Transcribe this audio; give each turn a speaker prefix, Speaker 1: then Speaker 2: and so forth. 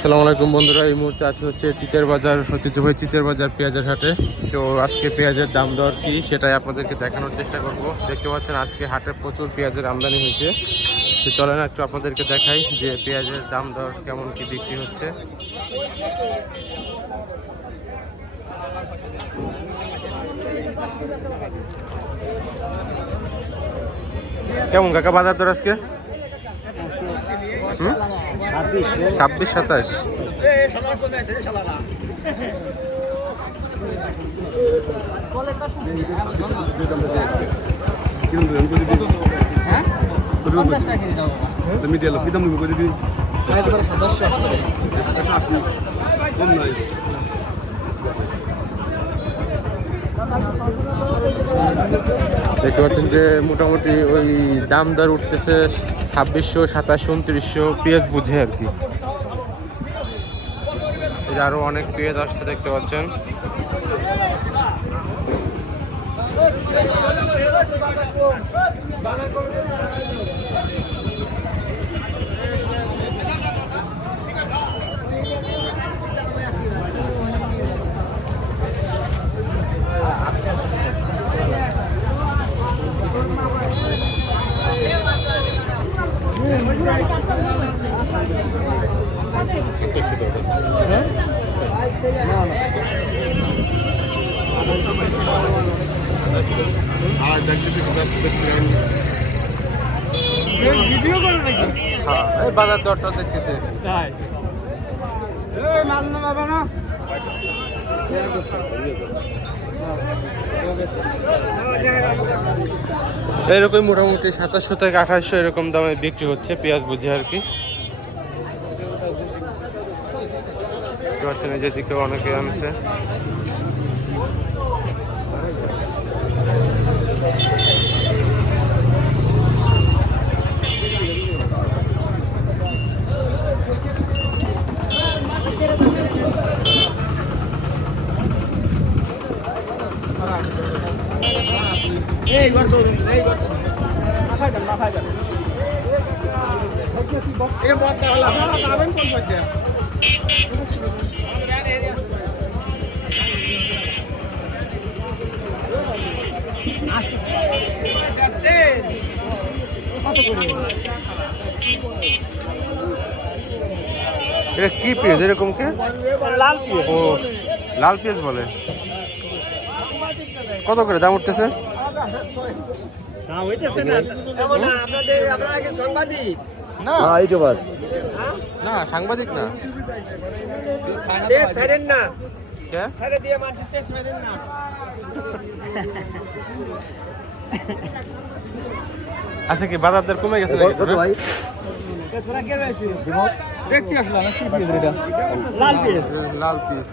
Speaker 1: আসসালামু আলাইকুম বন্ধুরা, এই মুহূর্তে আছে হচ্ছে চিতের বাজার ঐতিহ্যবাহী চিতের বাজার পেঁয়াজের হাটে। তো আজকে পেঁয়াজের দাম দর কি সেটাই আপনাদেরকে দেখানোর চেষ্টা করব। দেখতে পাচ্ছেন আজকে হাটে প্রচুর পেঁয়াজের আমদানি হয়েছে। তো চলেন একটু আপনাদেরকে দেখাই যে পেঁয়াজের দাম দর কেমন কি বিক্রি হচ্ছে। কেমন কাকা বাজার দর আজকে? ছাব্বিশ সাতাশ।
Speaker 2: মিডিয়া লোক
Speaker 1: দেখতে পাচ্ছেন যে মোটামুটি ওই দাম দর উঠতেছে ছাব্বিশশো সাতাশশো উনত্রিশশো পেঁয়াজ বুঝে আর কি। আরও অনেক পেঁয়াজ আসছে দেখতে পাচ্ছেন।
Speaker 3: ভিডিও করে নাকি
Speaker 1: এই বাজার দরটা দেখতেছে।
Speaker 3: তাই এই না বাবা না
Speaker 1: এরকম মোটামুটি সাতাশশো থেকে আঠাশশো এরকম দামে বিক্রি হচ্ছে, পেঁয়াজ বুঝে আর কি। পাচ্ছেন এই যে দিকে অনেকে আনছে। এটা কি পেঁয়াজ? এরকম কে?
Speaker 3: লাল পিয়ে
Speaker 1: ও লাল পেঁয়াজ বলে। কত করে দাম উঠতেছে?
Speaker 3: না হইতেছে না এমন না আপনাদের আপনারা কি সাংবাদিক?
Speaker 1: না।
Speaker 2: ইউটিউবার।
Speaker 1: না সাংবাদিক না।
Speaker 3: ছাড়েন না।
Speaker 1: কে?
Speaker 3: ছেড়ে দিয়ে মানুষ তে ছাড়েন না।
Speaker 1: আচ্ছা কি বাজার দর কমে গেছে নাকি?
Speaker 3: দেখতে আসলাম পিস। এটা লাল পিস।
Speaker 1: লাল পিস।